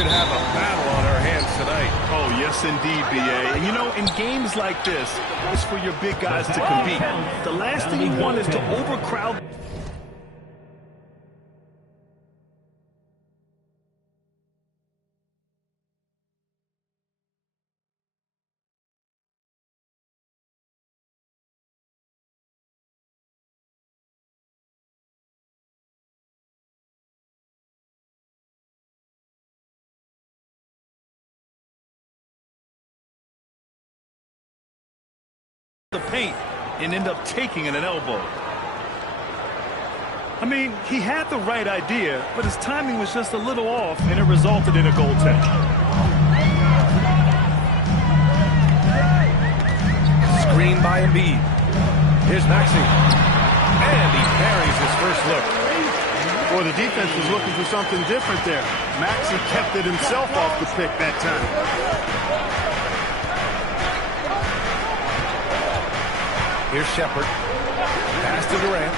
should have a battle on our hands tonight. Oh, yes, indeed, B.A. And, you know, in games like this, it's for your big guys to compete. The last thing you want is to overcrowd. The paint and end up taking an elbow. I mean, he had the right idea, but his timing was just a little off, and it resulted in a goaltend. Screen by Embiid. Here's Maxey. And he parries his first look. Boy, the defense was looking for something different there. Maxey kept it himself off the pick that time. Here's Shepard. Pass to Durant.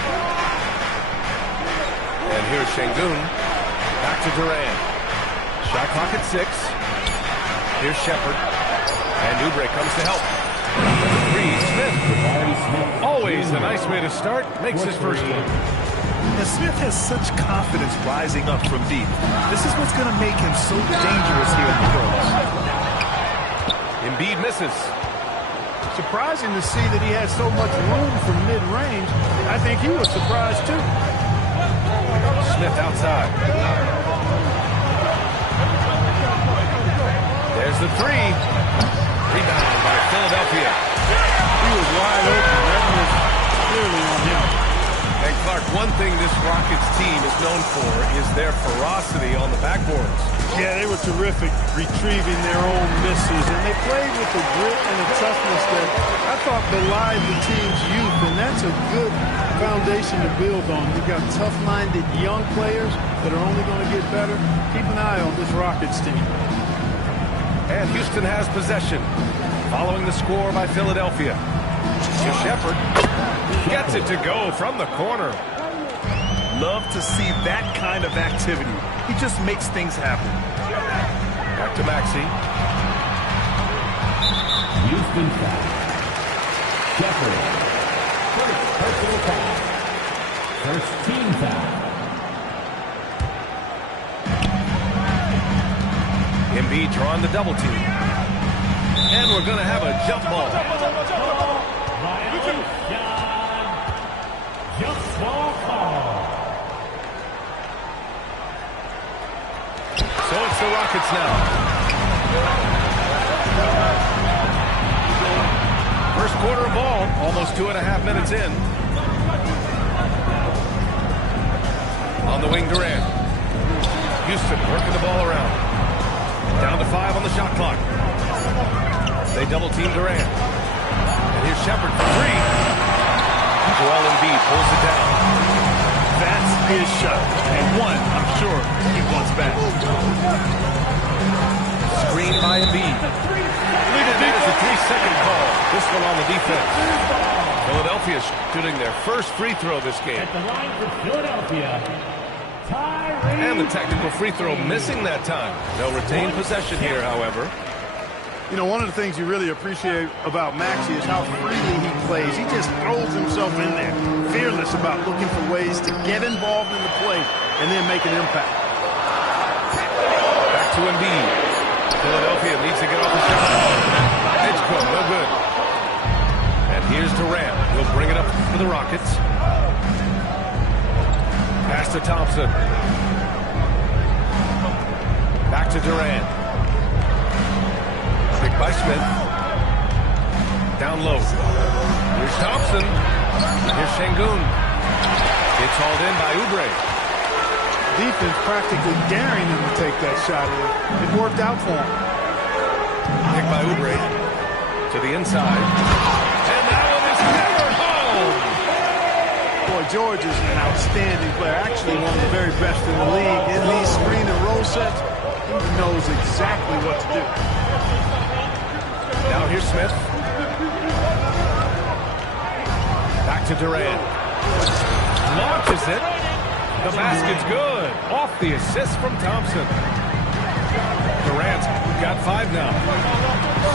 And here's Şengün. Back to Durant. Shot clock at 6. Here's Shepard. And Oubre comes to help. Three, Smith. Always a nice way to start. Makes his first one. And Smith has such confidence rising up from deep. This is what's going to make him so dangerous here in the pros. Embiid misses. Surprising to see that he had so much room from mid-range. I think he was surprised, too. Smith outside. There's the three. Rebound by Philadelphia. He was wide open. That was clearly on him. And Clark, one thing this Rockets team is known for is their ferocity on the backboards. Yeah, they were terrific retrieving their own misses, and they played with the grit and the toughness that I thought belied the team's youth, and that's a good foundation to build on. You've got tough-minded young players that are only going to get better. Keep an eye on this Rockets team. And Houston has possession, following the score by Philadelphia. To Shepard. Gets it to go from the corner. Love to see that kind of activity. He just makes things happen. Back to Maxey. Houston foul. Shepard. First personal foul. First team foul. Embiid drawing the double team. And we're going to have a jump ball. Jump ball call. So it's the Rockets now. First quarter of ball, almost 2.5 minutes in. On the wing, Durant. Houston working the ball around. Down to 5 on the shot clock. They double team Durant. And here's Shepard for 3. Joel Embiid pulls it down. That's his shot. And one, I'm sure, he wants back. Screen by Embiid. There's a 3-second call. This one on the defense. Philadelphia shooting their first free throw this game. At the line for Philadelphia, And the technical free throw missing that time. They'll retain possession here, however. You know, one of the things you really appreciate about Maxey is how freely he plays. He just throws himself in there, fearless about looking for ways to get involved in the play and then make an impact. Back to Embiid. Philadelphia needs to get off the shot. Edge code, no good. And here's Durant. He'll bring it up for the Rockets. Pass to Thompson. Back to Durant. Pick by Smith. Down low. Here's Thompson. Here's Şengün. It's hauled in by Oubre. Defense practically daring him to take that shot in. It worked out for him. Pick by Oubre. To the inside. And that one is hammered home. Boy, George is an outstanding player. Actually one of the very best in the league. In these screen and roll sets, he knows exactly what to do. Now here's Smith. Back to Durant. Launches it. The basket's good. Off the assist from Thompson. got 5 now.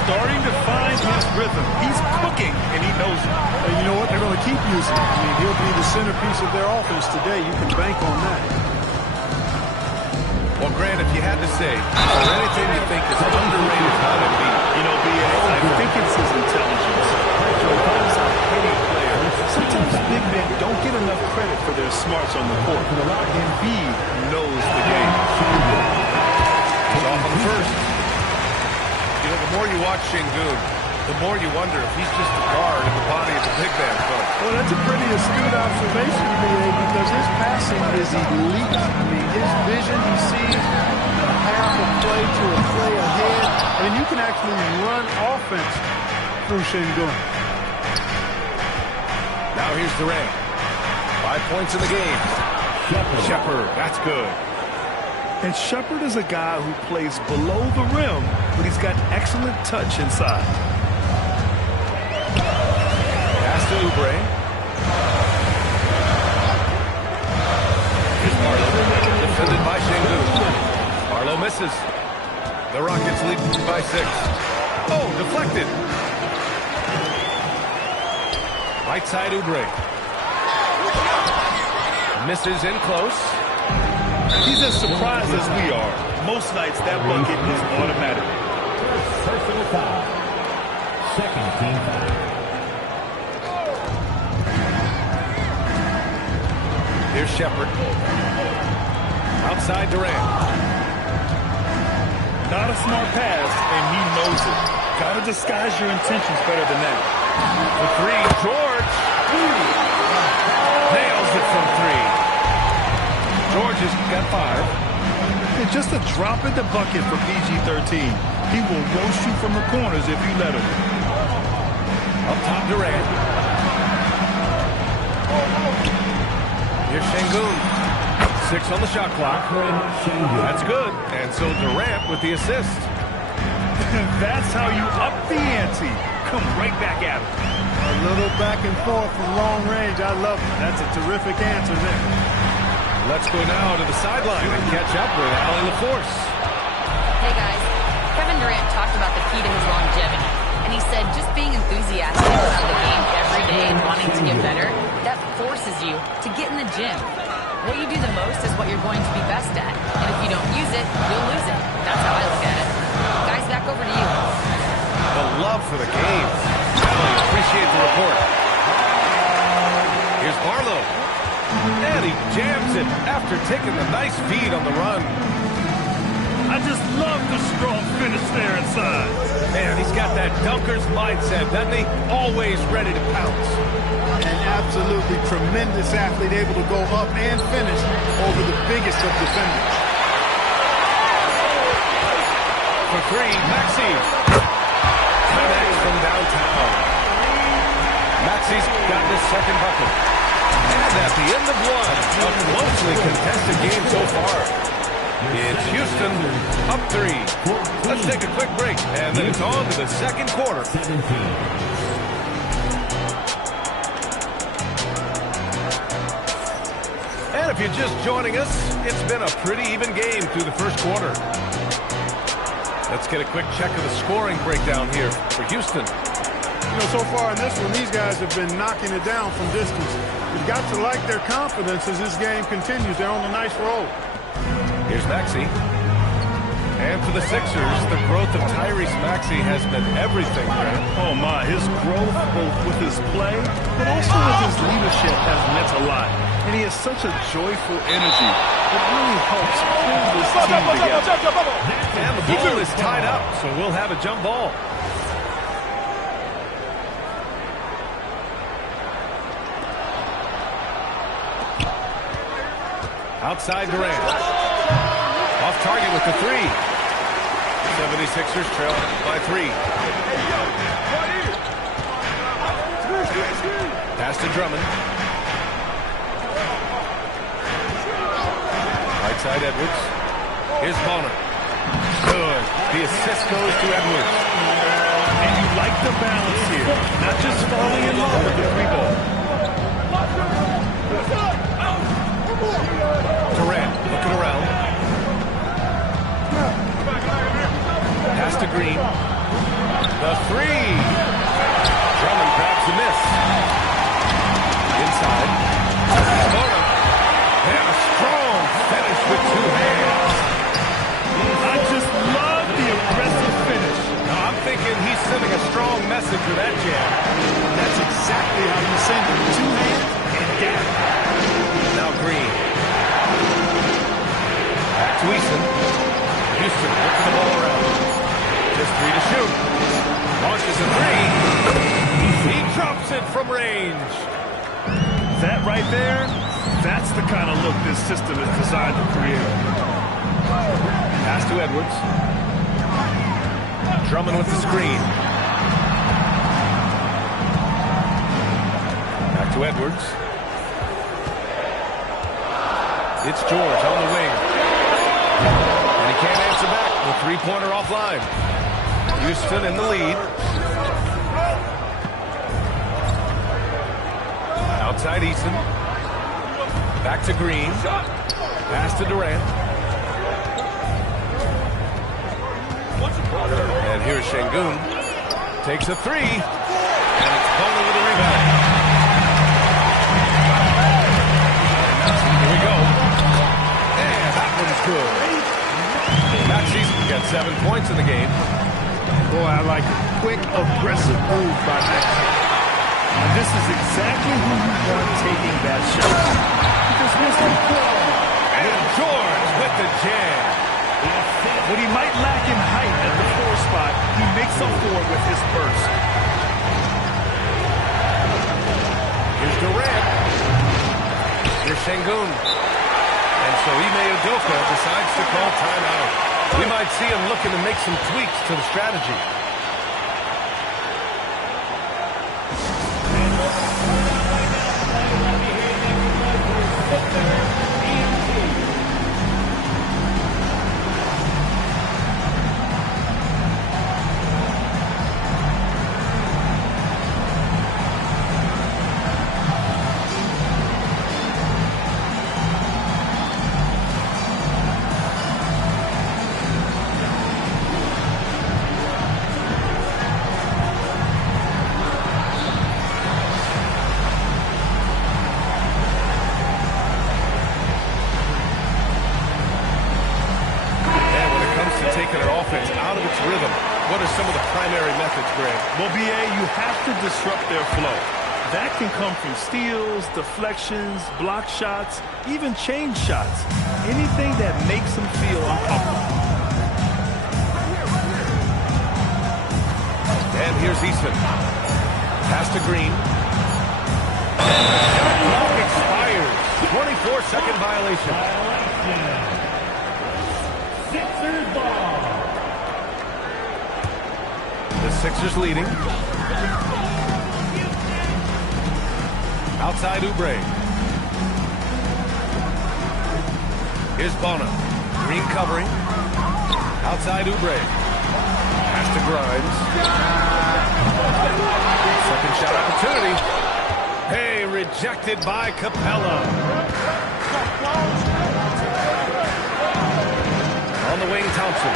Starting to find his rhythm. He's cooking, and he knows it. And you know what? They're going to keep using him. I mean, he'll be the centerpiece of their offense today. You can bank on that. Well, Grant, if you had to say, is there anything you think is underrated about Embiid? You know, B.A., I think it's his intelligence. He's a heady player. Sometimes big men don't get enough credit for their smarts on the court. Embiid knows the game. He's off on the first. You know, the more you watch Şengün, the more you wonder if he's just a guard in the body of the big man coach. Well, that's a pretty astute observation, B.A., because his passing is elite. I mean, his vision, he sees a half a play to a play ahead. I mean, you can actually run offense through Şengün. Now here's Durant. 5 points in the game. Shepherd, that's good. And Shepherd is a guy who plays below the rim, but he's got excellent touch inside. Pass to Oubre. Here's Barlow. Defended by Şengün. Barlow misses. The Rockets lead by 6. Oh, deflected. Right side Oubre. Misses in close. He's as surprised as we are. Most nights that bucket is automatic. Personal foul. Second team foul. Here's Shepherd. Outside Durant. Not a smart pass, and he knows it. Got to disguise your intentions better than that. The 3, George. Nails it from 3. George has got 5. And just a drop in the bucket for PG-13. He will roast you from the corners if you let him. Up top, Durant. Here's Şengün. 6 on the shot clock. That's good. And so Durant with the assist. That's how you up the ante. Come right back at him. A little back and forth from long range. I love it. That's a terrific answer there. Let's go now to the sideline and catch up with Allie LaForce. Hey guys, Kevin Durant talked about the key to his longevity, and he said just being enthusiastic about the game every day and wanting to get better, that forces you to get in the gym. What you do the most is what you're going to be best at, and if you don't use it, you'll lose it. That's how I look at it. Guys, back over to you. The love for the game. Allie, appreciate the report. Here's Barlow. And he jams it after taking the nice feed on the run. I just love the strong finish there inside. Man, he's got that dunker's mindset, doesn't he? Always ready to pounce. An absolutely tremendous athlete, able to go up and finish over the biggest of defenders. For 3, Maxey. Connects from downtown. Maxey's got his second bucket. And at the end of 1, a closely contested game so far. It's Houston up 3. Let's take a quick break, and then it's on to the second quarter. 17. And if you're just joining us, it's been a pretty even game through the first quarter. Let's get a quick check of the scoring breakdown here for Houston. You know, so far in this one, these guys have been knocking it down from distance. You've got to like their confidence as this game continues. They're on a nice roll. Here's Maxey. And for the Sixers, the growth of Tyrese Maxey has been everything, Grant. Oh, my. His growth, both with his play, but also with his leadership, has meant a lot. And he has such a joyful energy. It really helps pull this team together. And the ball is tied up, so we'll have a jump ball. Outside Durant. Off target with the 3. 76ers trail by 3. Pass to Drummond. Right side Edwards. Here's Bonner. Good. The assist goes to Edwards. And you like the balance here. Not just falling in love with the 3 ball. Durant looking around. screen. The three. Drummond grabs the miss. Inside. Bona. And a strong finish with two hands. I just love the aggressive finish. Now, I'm thinking he's sending a strong message with that jab. That's exactly how you send it. Two hands and down. Now Green. Back to Eason. Houston working the ball around. Just three to shoot. Launches a three. He drops it from range. That right there, that's the kind of look this system is designed to create. Pass to Edwards. Drummond with the screen. Back to Edwards. It's George on the wing. And he can't answer back. The three-pointer offline. Houston in the lead. Outside Eason. Back to Green. Pass to Durant. And here's Şengün. Takes a three. And it's Bona with a rebound. Here we go. And that one's good. Max Eason got 7 points in the game. Boy, I like it. Quick, aggressive move by Max. And this is exactly who you want taking that shot. Because Mr. And George with the jam. When he might lack in height at the 4 spot, he makes up for it with his burst. Here's Durant. Here's Şengün. And so Ime Udoka decides to call timeout. We might see him looking to make some tweaks to the strategy. Well, B.A., you have to disrupt their flow. That can come from steals, deflections, block shots, even change shots. Anything that makes them feel uncomfortable. And here's Eason. Pass to Green. Shot clock expires. 24-second violation. Sixers ball. The Sixers leading. Outside Oubre. Here's Bona. Green covering. Outside Oubre. Pass to Grimes. Second shot opportunity. Hey, rejected by Capella. On the wing, Thompson.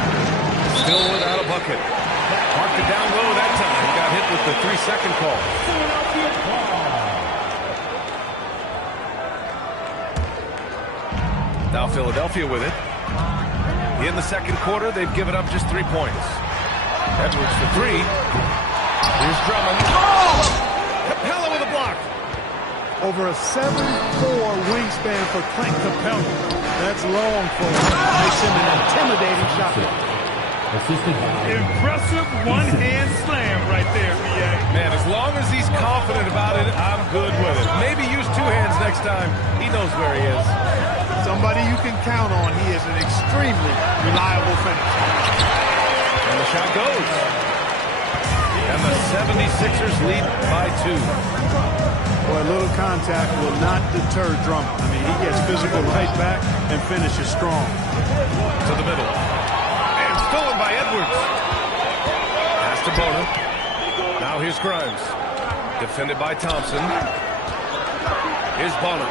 Still without a bucket. Marked it down low that time. Got hit with the 3-second call. Now Philadelphia with it. In the second quarter, they've given up just 3 points. Edwards for three. Here's Drummond. Oh! Capella with a block. Over a 7'4" wingspan for Clint Capella. That's long for him. Makes him an intimidating shot. Impressive one-hand slam right there, B.A. Man, as long as he's confident about it, I'm good with it. Maybe use 2 hands next time. He knows where he is. Somebody you can count on. He is an extremely reliable finisher. And the shot goes. And the 76ers lead by 2. Boy, a little contact will not deter Drummond. I mean, he gets physical right back and finishes strong. To the middle. And stolen by Edwards. Pass to Bona. Now here's Grimes. Defended by Thompson. Here's Bona.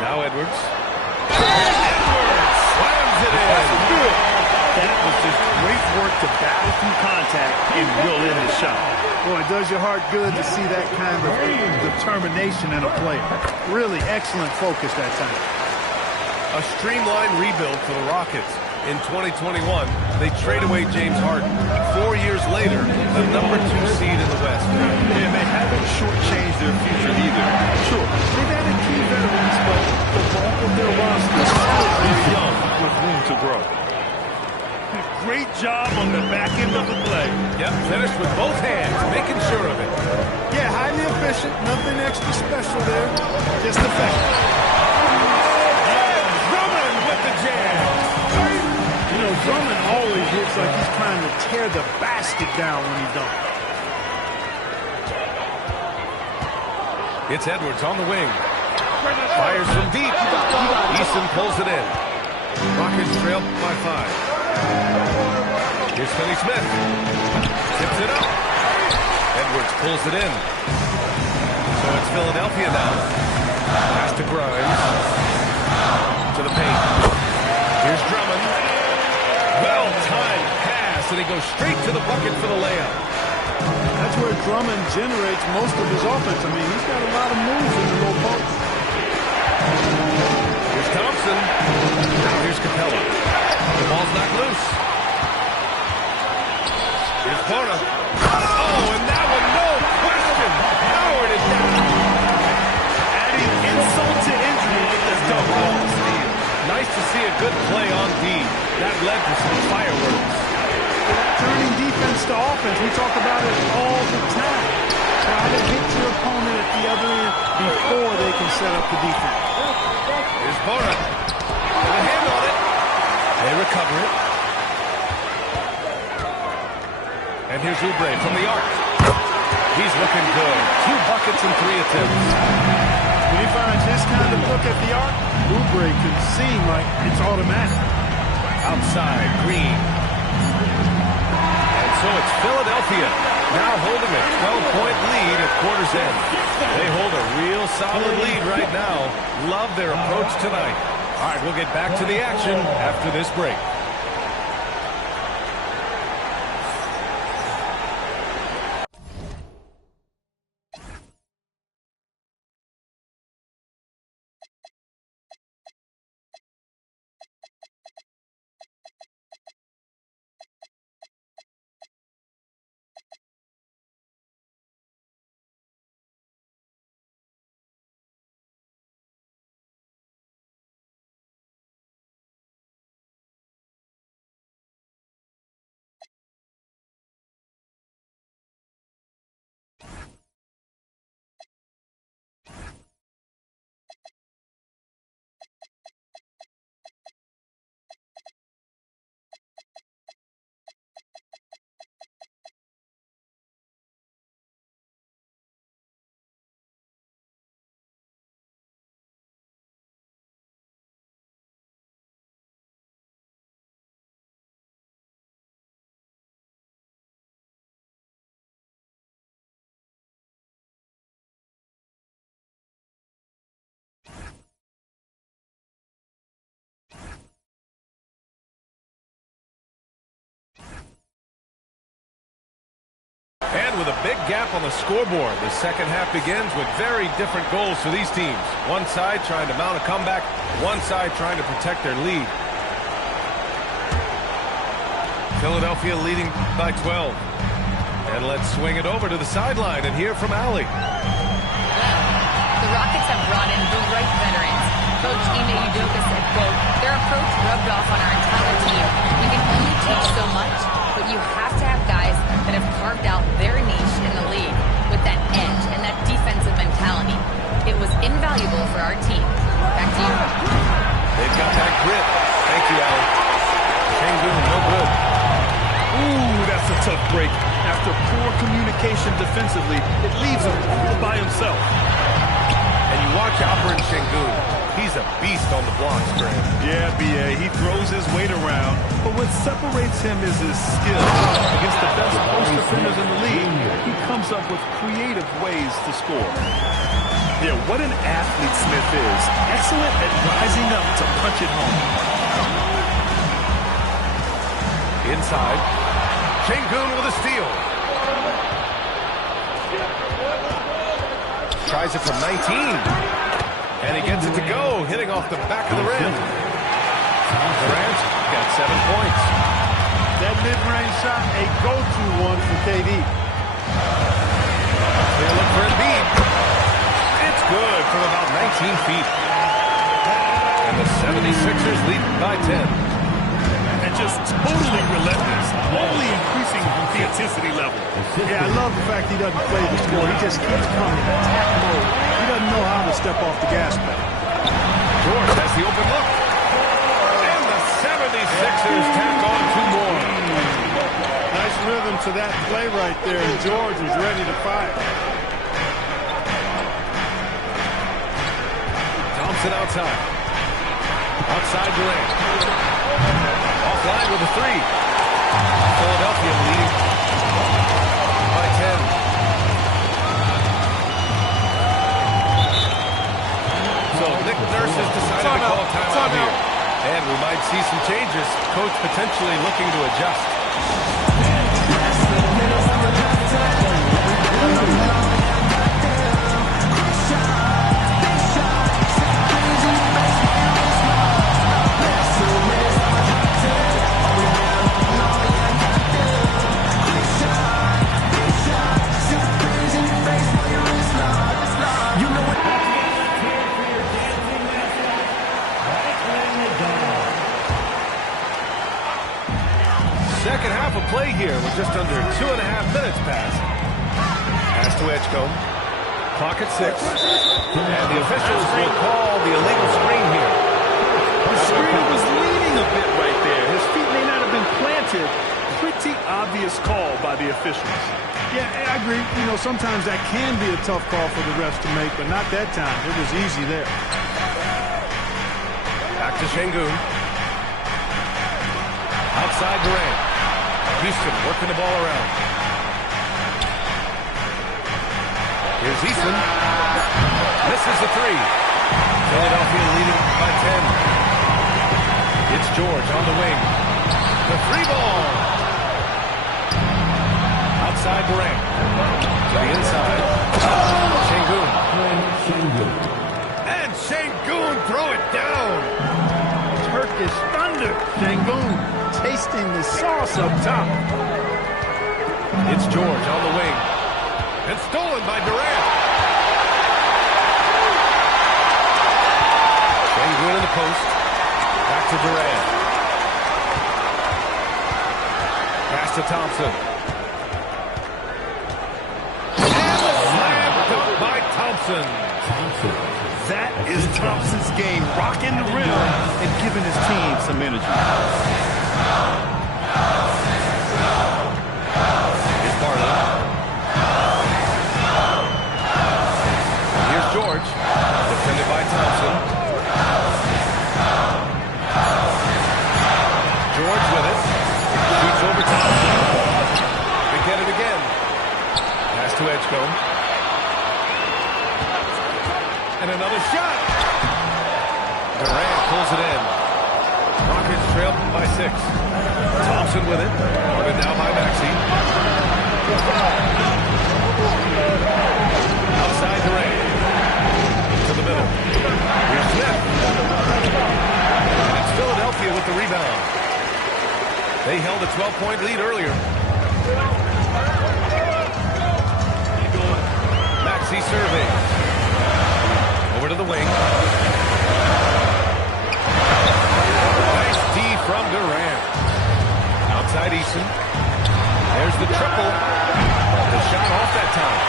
Now Edwards. Edwards slams it in. to battle through contact and will end the shot. Boy, it does your heart good to see that kind of determination in a player. Really excellent focus that time. A streamlined rebuild for the Rockets. In 2021, they trade away James Harden. 4 years later, the number 2 seed in the West. And they haven't shortchanged their future either. Sure, they've added key veterans, but the bulk of their roster is still very young with room to grow. Great job on the back end of the play. Yep, finished with both hands, making sure of it. Yeah, highly efficient, nothing extra special there, just effective. Drummond with the jam. You know, Drummond always looks like he's trying to tear the basket down when he dunks. It's Edwards on the wing. Fires from deep. Eason pulls it in. Rockets trail by 5. Here's Finney-Smith. Tips it up. Edwards pulls it in. So it's Philadelphia now. Pass to Grimes. To the paint. Here's Drummond. Well-timed pass, and he goes straight to the bucket for the layup. That's where Drummond generates most of his offense. I mean, he's got a lot of moves in the low post. Here's Thompson. Now here's Capella. The ball's not loose. Here's Porter. Oh, and that one, no question. Howard is down. Adding insult to injury with this double ball steal. Nice to see a good play on D. That led to some fireworks. Turning defense to offense, we talk about it all the time. Try to hit your opponent at the other end before they can set up the defense. Here's Porter. With a hand on it. They recover it. And here's Oubre from the arc. He's looking good. 2 buckets and 3 attempts. When he finds his kind of look at the arc, Oubre can seem like it's automatic. Outside, Green. And so it's Philadelphia now holding a 12-point lead at quarter's end. They hold a real solid lead right now. Love their approach tonight. All right, we'll get back to the action after this break. And with a big gap on the scoreboard, the second half begins with very different goals for these teams. One side trying to mount a comeback, one side trying to protect their lead. Philadelphia leading by 12. And let's swing it over to the sideline and hear from Allie. The Rockets have brought in the right veterans. Coach Ime Udoka said, quote, their approach rubbed off on our entire team. We can only teach so much, but you have to have guys that have carved out their niche in the league with that edge and that defensive mentality. It was invaluable for our team. Back to you. They've got that grit. Thank you, Allie. Sengun, no good. Ooh, that's a tough break. After poor communication defensively, it leaves him all by himself. And you watch Alperen Sengun. He's a beast on the blocks, Graham. Yeah, B.A., he throws his weight around, but what separates him is his skill. Against the best post defenders in the league, he comes up with creative ways to score. Yeah, what an athlete Smith is. Excellent at rising up to punch it home. Inside. Şengün with a steal. Tries it from 19. And he gets it to go, hitting off the back of the rim. Durant got 7 points. That mid-range shot, a go-to one for KD. They look for Embiid. It's good from about 19 feet. And the 76ers lead by 10. And just totally relentless, only increasing the intensity level. Yeah, I love the fact he doesn't play the score. He just keeps coming. Attack mode. He doesn't know how to step off the gas pedal. George has the open look. And the 76ers tack on 2 more. Nice rhythm to that play right there, and George was ready to fire. Thompson outside. Outside Durant. Offline with a 3. Philadelphia leading by 10. So Nick Nurse has decided to call timeout here. And we might see some changes. Coach potentially looking to adjust. Second half of play here with just under 2.5 minutes passed. Pass to Edgecombe. Clock at 6. And the officials will call the illegal screen here. The screen was leaning a bit right there. His feet may not have been planted. Pretty obvious call by the officials. Yeah, I agree. You know, sometimes that can be a tough call for the refs to make, but not that time. It was easy there. Back to Şengün. Outside Durant. Houston working the ball around. Here's Easton. Misses the 3. Philadelphia leading by 10. It's George on the wing. The 3 ball. Outside Durant. To the inside. Şengün. And Şengün throw it down. Turkish thunder. Şengün tasting the sauce up top. It's George on the wing. And stolen by Durant. Şengün in the post. Back to Durant. Pass to Thompson. And the slam dunk by Thompson. That is Thompson's game, rocking the rim and giving his team some energy. Here's Barlow. Here's George. Defended by Thompson. George with it. Shoots over Thompson. They get it again. Pass to Edgecombe. And another shot. Durant pulls it in. Rockets trail by 6. Thompson with it. Guarded now by Maxey. Outside Durant. To the middle. Here's Smith. And it's Philadelphia with the rebound. They held a 12-point lead earlier. Maxey surveys. Over to the wing. Nice D from Durant. Outside Easton. There's the triple. The shot off that time.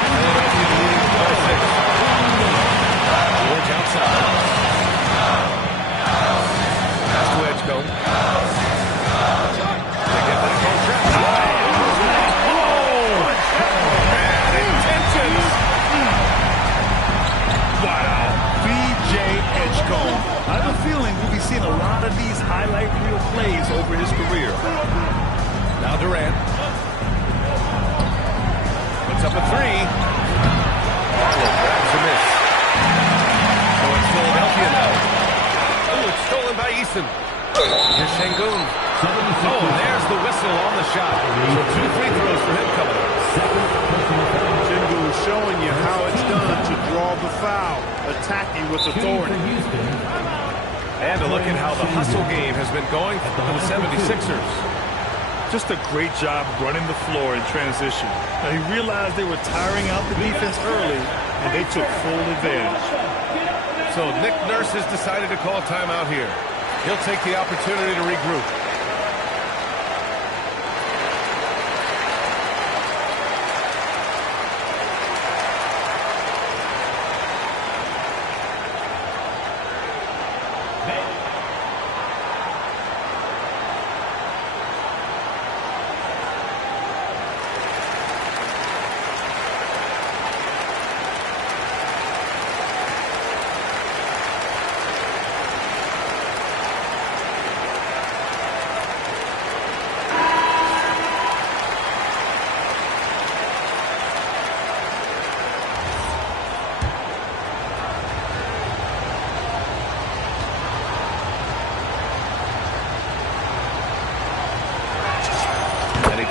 Philadelphia leading by 6. George outside. Pass to Edgecombe. They get back on track. Bad intentions. Wow, B.J. Edgecombe. I have a feeling we'll be seeing a lot of these highlight reel plays over his career. Now Durant. Puts up a 3. Grabs a miss. So it's Philadelphia now. Oh, it's stolen by Easton. Here's Şengün. Oh, and there's the whistle on the shot. So 2 free throws for him coming up. Shingu is showing you how it's done to draw the foul, attacking with authority. And a look at how the hustle game has been going for the 76ers. Just a great job running the floor in transition. Now, he realized they were tiring out the defense early, and they took full advantage. So Nick Nurse has decided to call timeout here. He'll take the opportunity to regroup.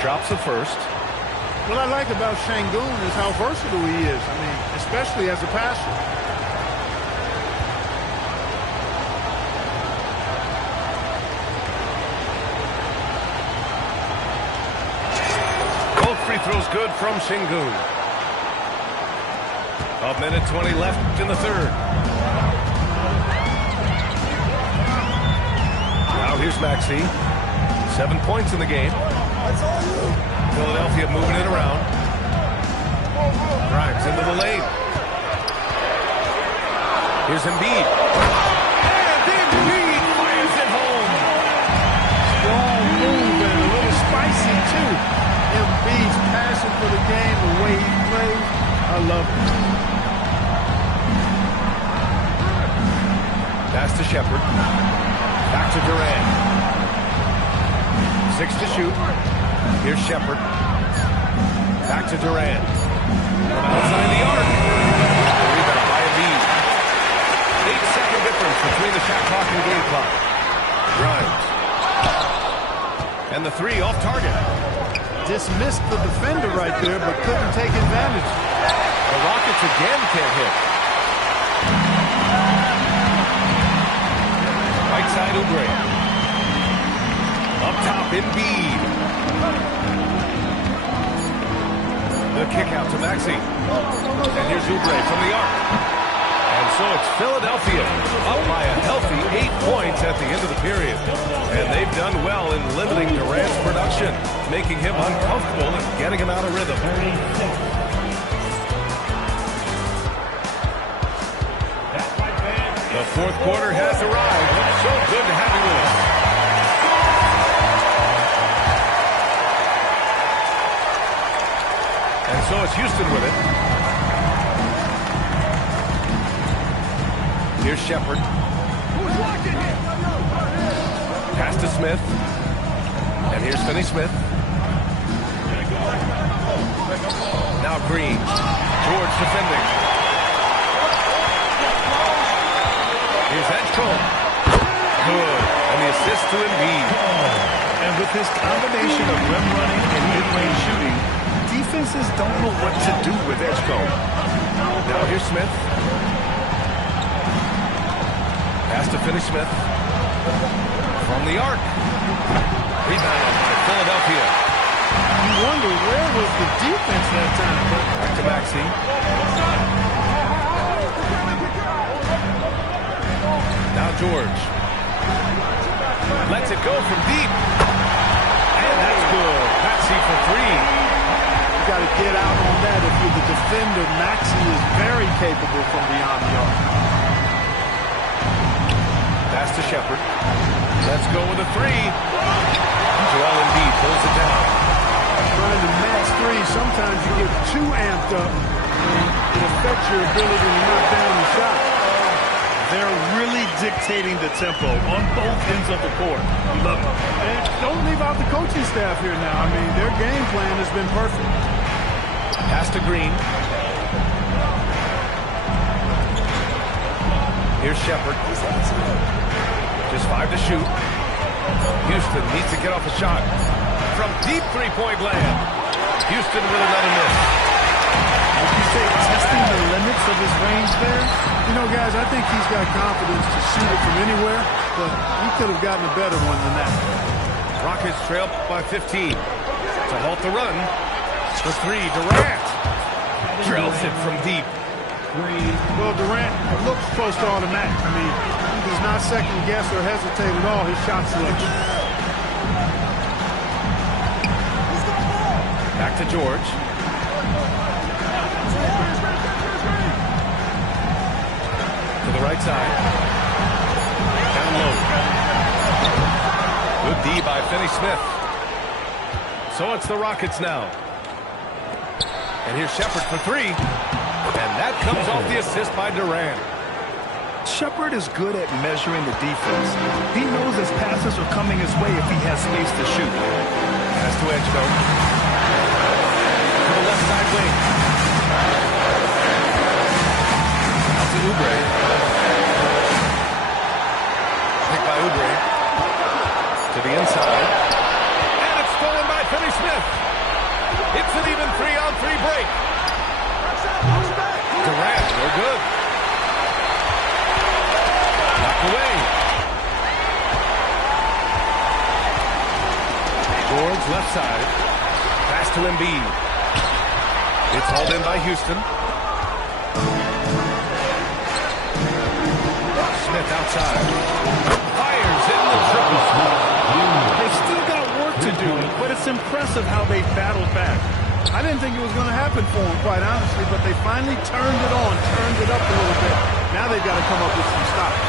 Drops the first. What I like about Şengün is how versatile he is. I mean, especially as a passer. Both free throws good from Şengün. 1:20 left in the third. Now here's Maxey. 7 points in the game. Philadelphia moving it around. Grimes into the lane. Here's Embiid. And Embiid fires it home. Strong move and a little spicy, too. Embiid's passion for the game, the way he plays, I love it. Pass to Shepherd. Back to Durant. 6 to shoot. Here's Shepherd. Back to Durant. From outside the arc. Rebound by Embiid. 8-second difference between the shot clock and game clock. Grimes. And the 3 off target. Dismissed the defender right there, but couldn't take advantage. The Rockets again can't hit. Right side Oubre. Up top, Embiid. The kick out to Maxey. And here's Oubre from the arc. And so it's Philadelphia up by a healthy 8 points at the end of the period. And they've done well in limiting Durant's production, making him uncomfortable and getting him out of rhythm. The fourth quarter has arrived. So good to have you with us. And so it's Houston with it. Here's Shepherd. Pass to Smith. And here's Finney-Smith. Now Green. George defending. Here's Edgecombe. Good. And the assist to Embiid. And with his combination of rim running and mid-range shooting, defenses don't know what to do with Edgecombe. Now here's Smith. Pass to Finney-Smith. From the arc. Rebound by Philadelphia. You wonder where was the defense that time. Back to Maxey. Now George. Lets it go from deep. And that's good. Maxey for 3. You got to get out on that. If you're the defender, Maxey is very capable from beyond the arc. Pass to Shepherd. Let's go with a 3. Joel Embiid pulls it down. Trying to match 3, sometimes you get too amped up and it affects your ability to knock down the shot. They're really dictating the tempo on both ends of the court. You love it. And don't leave out the coaching staff here now. I mean, their game plan has been perfect. Pass to Green. Here's Shepherd. Just 5 to shoot. Houston needs to get off a shot. From deep three-point land. Houston with another miss. Like you say, testing the limits of his range there. You know, guys, I think he's got confidence to shoot it from anywhere, but he could have gotten a better one than that. Rockets trail by 15. To halt the run. The three, Durant. Drills it from deep. Well, Durant looks close to automatic. I mean, he does not second guess or hesitate at all his shot selection. Back to George. To the right side. Down low. Good D by Finney-Smith. So it's the Rockets now. And here's Shepherd for three. And that comes off the assist by Durant. Shepherd is good at measuring the defense. He knows his passes are coming his way if he has space to shoot. Pass to Edgecombe. To the left side wing. Out to Oubre. Picked by Oubre. To the inside. And it's stolen by Finney-Smith. It's an even 3-on-3 break. Durant, no good. Knocked away. George, left side. Pass to Embiid. It's hauled in by Houston. Smith outside. Fires in the triple. They've still got work to do, but it's impressive how they battled back. I didn't think it was going to happen for them, quite honestly, but they finally turned it on, turned it up a little bit. Now they've got to come up with some stops.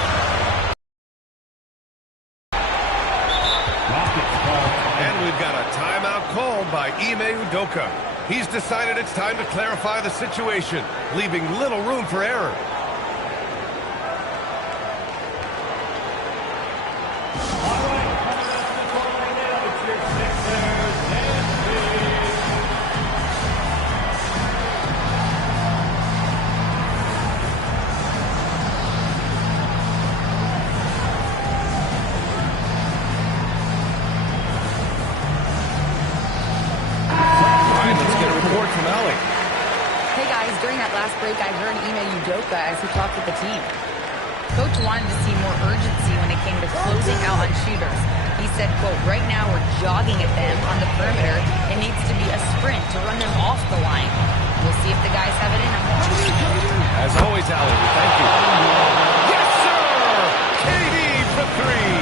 And we've got a timeout called by Ime Udoka. He's decided it's time to clarify the situation, leaving little room for error. I heard Ime Udoka as he talked with the team. Coach wanted to see more urgency when it came to closing out on shooters. He said, quote, right now we're jogging at them on the perimeter. It needs to be a sprint to run them off the line. We'll see if the guys have it in them. As always, Allie, thank you. Yes, sir! KD for three.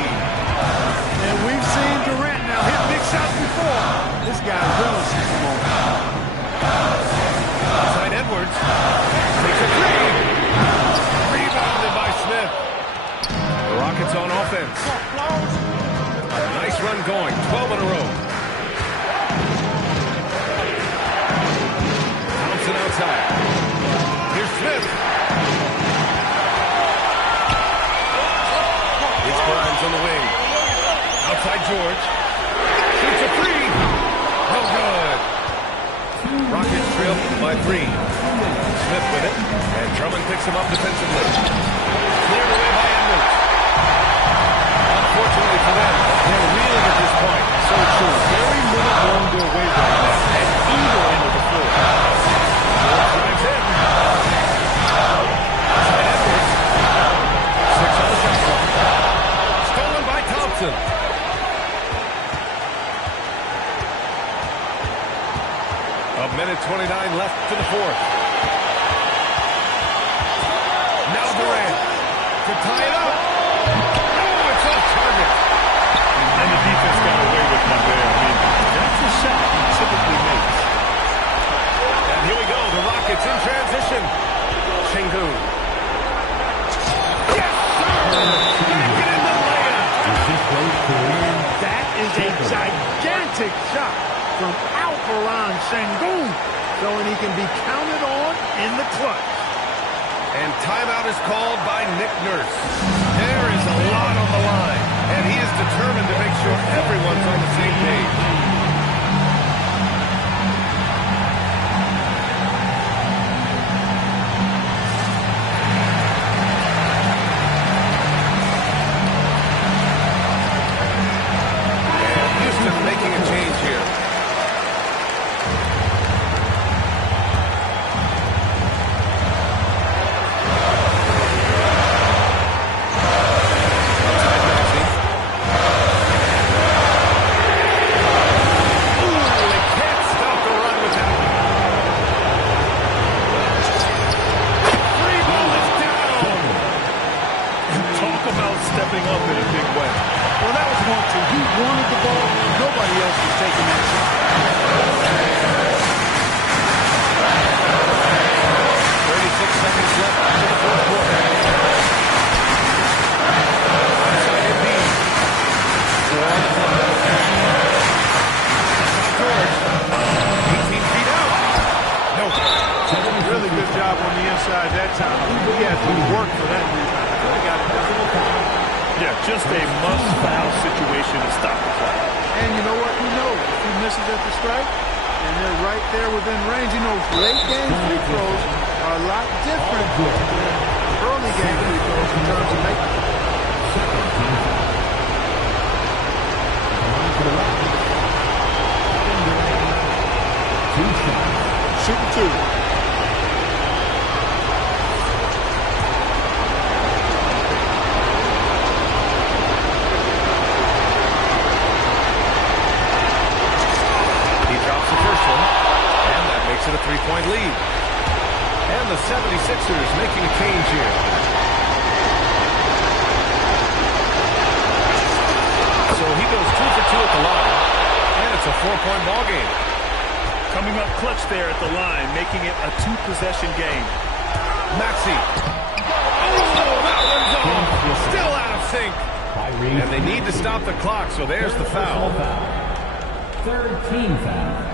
And we've seen Durant now hit big shots before. This guy's relishing the moment. Outside Edwards. Takes a three. Rebounded by Smith. The Rockets on offense. A nice run going. 12 in a row. Thompson outside. Here's Smith. It's Grimes on the wing. Outside George. Shoots a three. No good. Rockets trail by three. Smith with it, and Drummond picks him up defensively. Cleared away by Edwards. Unfortunately for them, they're reeling at this point. So true. Very little room to away right now at either end of the floor. Drives in. Outside Edwards. 6 on the shot clock. Stolen by Thompson. A minute 29 left to the fourth. Now Durant to tie it up. Oh, it's off target. And the defense got away with one there. I mean, that's a shot he typically makes. And here we go. The Rockets in transition. Şengün. Yes, sir! Back in the layup. That is a gigantic shot from Alperen Şengün, showing he can be counted on in the clutch. And timeout is called by Nick Nurse. There is a lot on the line, and he is determined to make sure everyone's on the same page. up in a big way. Well, that was 1-2. He wanted the ball. Nobody else was taking that shot. 36 seconds left in the fourth quarter. Outside Embiid. 4 on the clock. George. 18 feet out. No. Really good job on the inside that time. He had to work for that rebound. He got it done. Yeah, just a must-foul situation to stop the clock. And you know what? He knows if he misses at the strike, and they're right there within range. He knows late game free throws are a lot different than early game free throws in terms of making them. Shooting 2. Makes it a 3-point lead. And the 76ers making a change here. So he goes 2 for 2 at the line. And it's a 4-point ball game. Coming up clutch there at the line, making it a 2-possession game. Maxey. Oh, that one's off. Still out of sync. And they need to stop the clock, so there's the foul. Third team foul.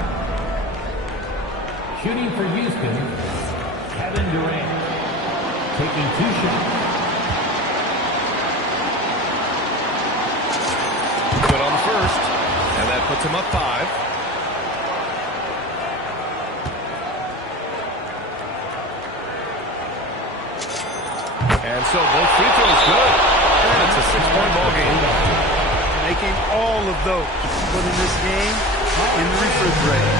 Shooting for Houston, Kevin Durant. Taking 2 shots. Good on the first. And that puts him up 5. And so both free throws good. And it's a 6-point ball game. Making all of those. Putting this game in the refrigerator.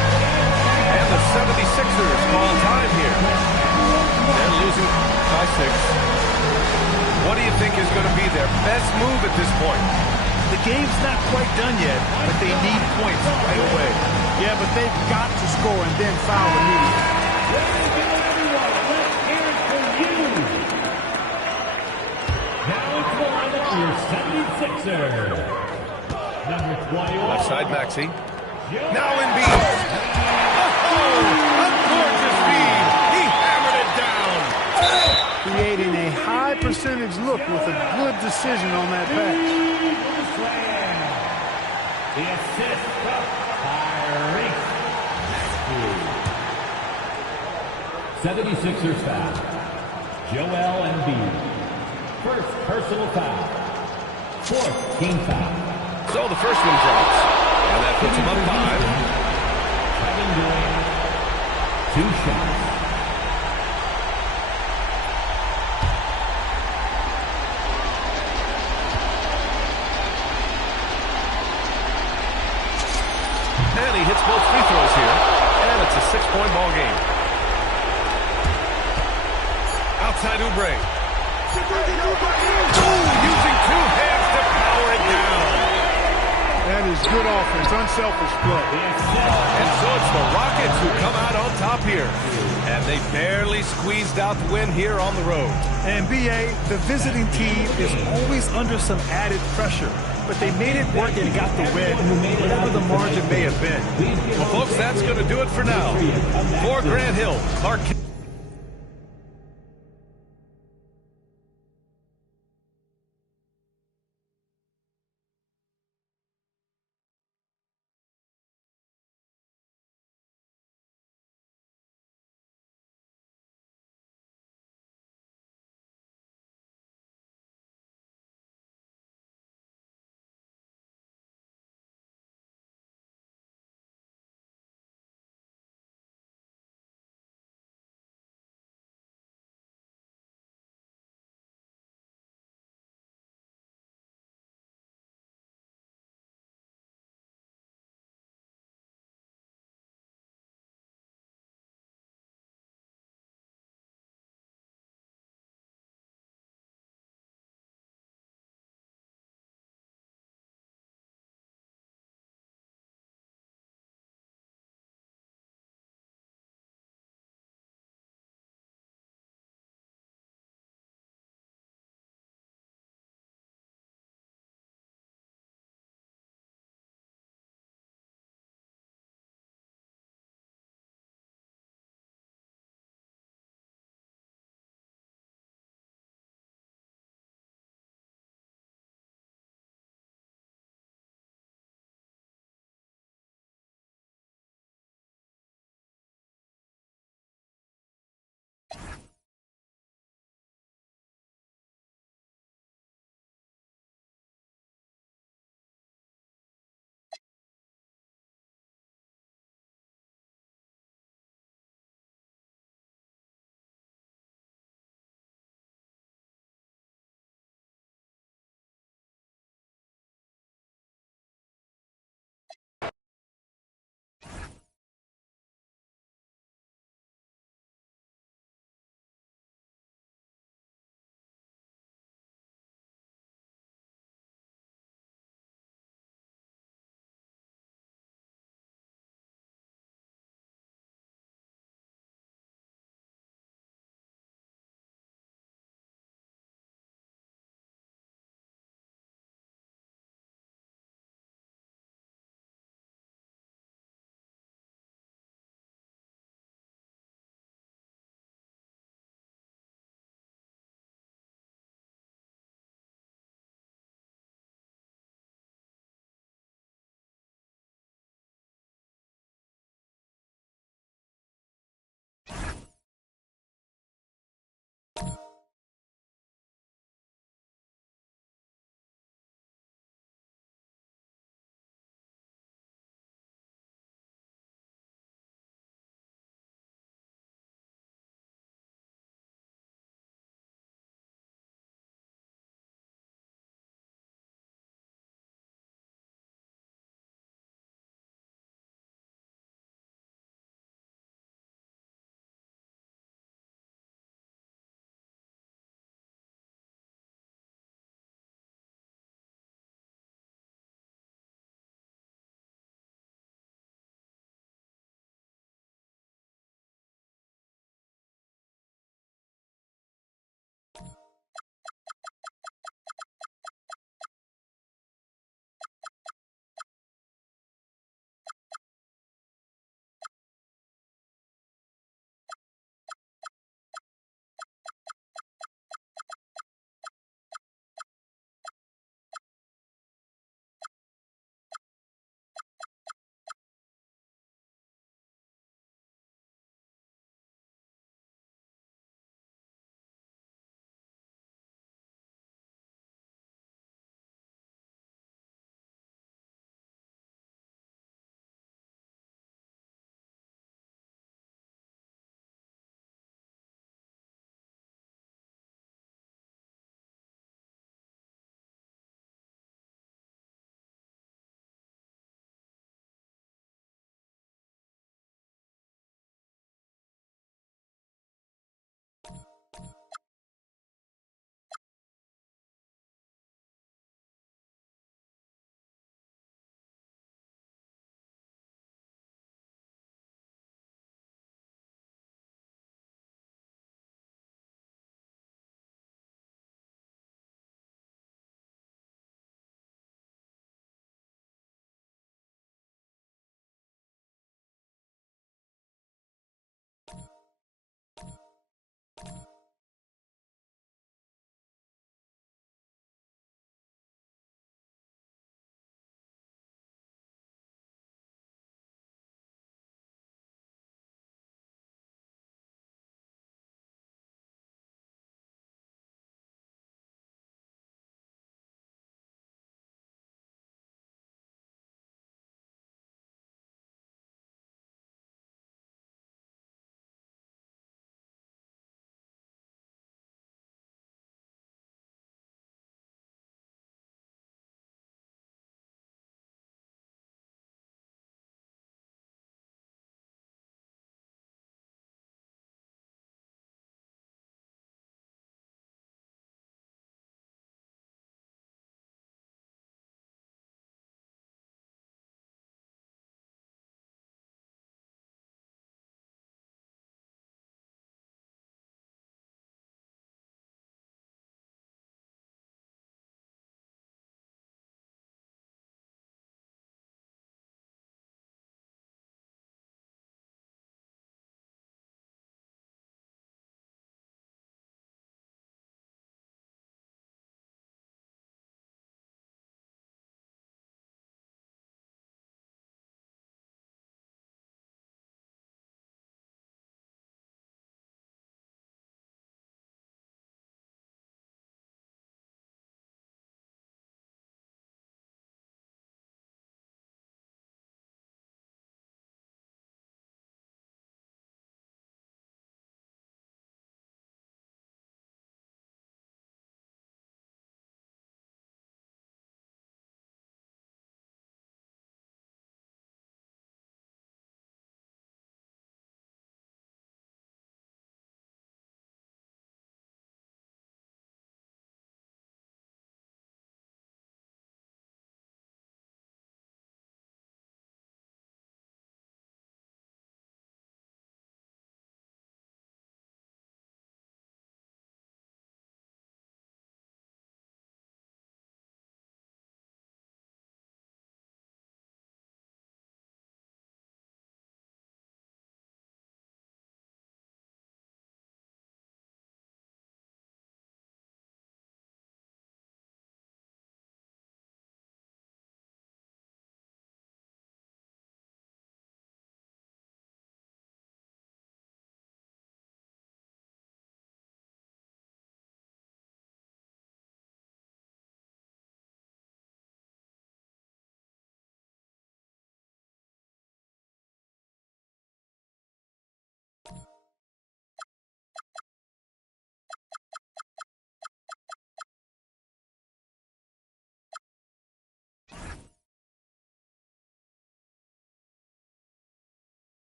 And the 76ers call time here. They're losing by 6. What do you think is going to be their best move at this point? The game's not quite done yet, but they need points right away. Yeah, but they've got to score and then foul immediately. Let's hear it for you. Now it's the lineup for your 76ers. Number 21. Left side, Maxey. Now Embiid. Oh, a gorgeous feed. He hammered it down. Creating a high percentage look with a good decision on that pass. The assist from Tyrese Maxey. 76ers foul. Joel Embiid. First personal foul. Fourth team foul. So the first one drops. And that puts him up 5. Kevin Durant. 2 shots. And he hits both free throws here. And it's a 6-point ball game. Outside Oubre. Using 2 hands to power it down. That is good offense, unselfish play. And so it's the Rockets who come out on top here. And they barely squeezed out the win here on the road. And BA, the visiting team is always under some added pressure. But they made it work and got the win, whatever the margin may have been. Well, folks, that's going to do it for now. For Grant Hill, Clark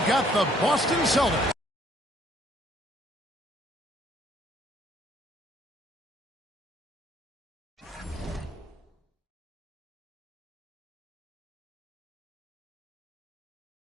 we've got the Boston Celtics.